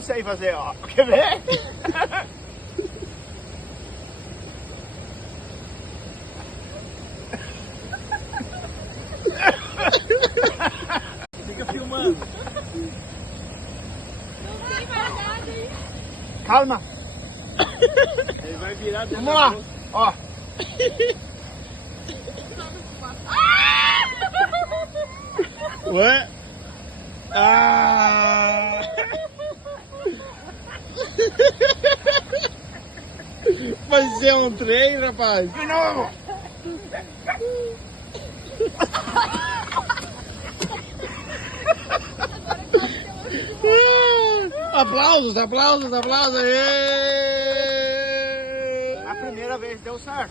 eu sei fazer, ó. Quer ver? Fica filmando. Não tem mais nada aí. Calma. Ele vai virar dentro. Vamos lá, ó. Ué? Ah! Fazer um trem, rapaz. De novo. Aplausos, aplausos, aplausos. A primeira vez deu certo.